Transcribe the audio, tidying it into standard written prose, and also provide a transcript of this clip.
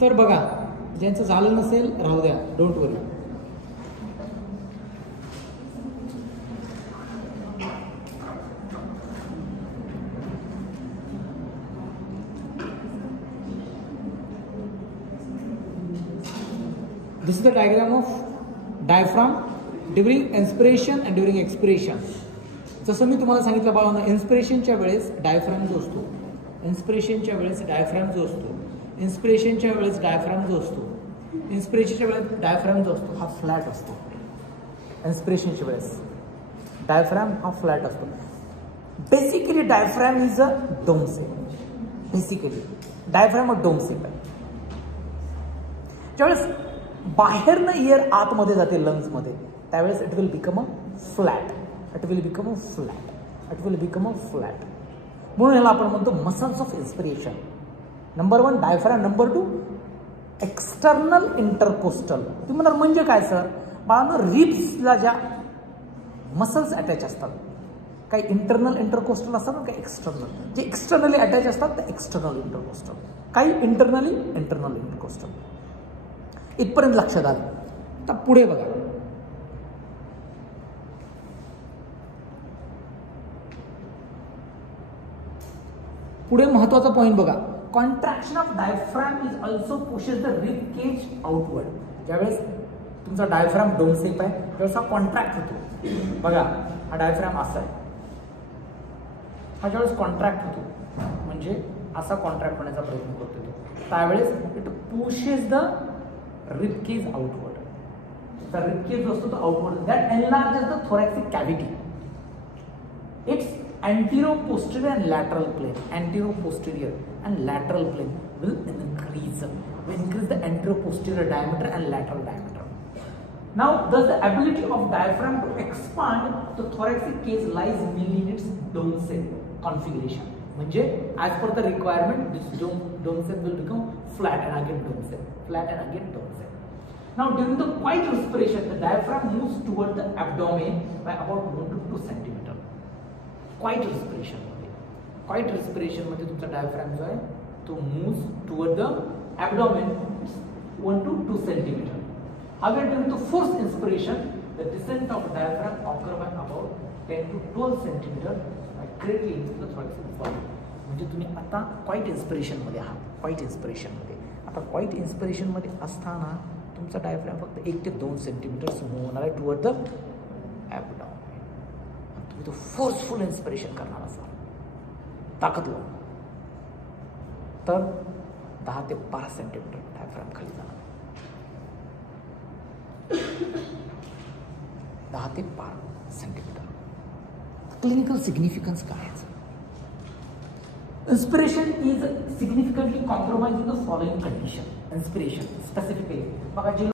तर बघा, ज्यांचं झालं नसेल राहू द्या, don't worry. This is the diagram of diaphragm during inspiration and during expiration. जसं मी तुम्हाला सांगितलं बाळांनो, इन्स्पिरेशनच्या वेळेस डायफ्राम जो असतो, इन्स्पिरेशनच्या वेळेस डायफ्राम जो असतो, इन्स्पिरेशनच्या वेळेस डायफ्राम जो असतो, इन्स्पिरेशनच्या वेळेस डायफ्राम जो असतो हा फ्लॅट असतो. इन्स्पिरेशनच्या वेळेस डायफ्राम हा फ्लॅट असतो. Basically diaphragm is a dome shape. Basically diaphragm a dome shape आहे. ज्यावेळेस बाहेरनं एअर आतमध्ये जाते लंग्समध्ये, त्यावेळेस it will become a flat. It will become a flat. It will become a flat. म्हणून याला आपण म्हणतो muscles of inspiration. Number 1 diaphragm. Number 2 external intercostal. तुम्ही म्हणाल म्हणजे काय सर? बाळांनो, रिब्सला ज्या मसल्स अटॅच असतात, काही इंटरनल इंटरकोस्टल असतात ना, काही एक्सटर्नल. जे एक्सटर्नली अटॅच असतात ते एक्सटर्नल इंटरकोस्टल, काही इंटरनली इंटरनल इंटरकोस्टल. इथपर्यंत लक्षात आलं. आता पुढे बघा, पुढे महत्वाचा पॉइंट बघा. Contraction of diaphragm is also pushes the rib cage outward. ज्यावेळेस तुमचा डायफ्राम डोम शेप आहे त्यावेळेस हा कॉन्ट्रॅक्ट होतो. बघा, हा डायफ्राम असा आहे, हा ज्यावेळेस कॉन्ट्रॅक्ट होतो म्हणजे असा कॉन्ट्रॅक्ट होण्याचा प्रयत्न करतो, त्यावेळेस it pushes the rib cage outward. The rib cage जो असतो तो outward, that enlarges the thoracic cavity. Its anterior-posterior and lateral plane, anterior-posterior and lateral plane will increase. We increase the anterior-posterior diameter and lateral diameter. Now, thus the ability of diaphragm to expand the thoracic cage lies mainly in its dome shape configuration. म्हणजे as per the requirement, this dome shape will become flat and again dome shape, flat and again dome shape. Now, during the quiet respiration, the diaphragm moves toward the abdomen by about 1 to 2 centimeter. Quiet respiration मध्ये तुमचा diaphragm जो आहे तो moves toward the abdomen 1 to 2 centimeter. However, during the forced inspiration, the descent of diaphragm occur by about 10 to 12 centimeter. Greatly increase the thoracic volume. म्हणजे तुम्ही आता quiet इन्स्पिरेशनमध्ये आहात. Quiet इन्स्पिरेशनमध्ये आता क्वाईट इन्स्पिरेशनमध्ये असताना तुमचा डायफ्राम फक्त 1 ते 2 सेंटीमीटर मूव्ह होणार आहे टुवर्ड द ॲबडॉमेन. तुम्ही तो फोर्सफुल इन्स्पिरेशन करणार असाल, ताकद लावून, तर 10 ते 12 सेंटीमीटर डायफ्राम खाली जाणार. 10 ते 12 सेंटीमीटर. क्लिनिकल सिग्निफिकन्स काय आहे? Inspiration is significantly compromising the following condition. Inspiration specifically.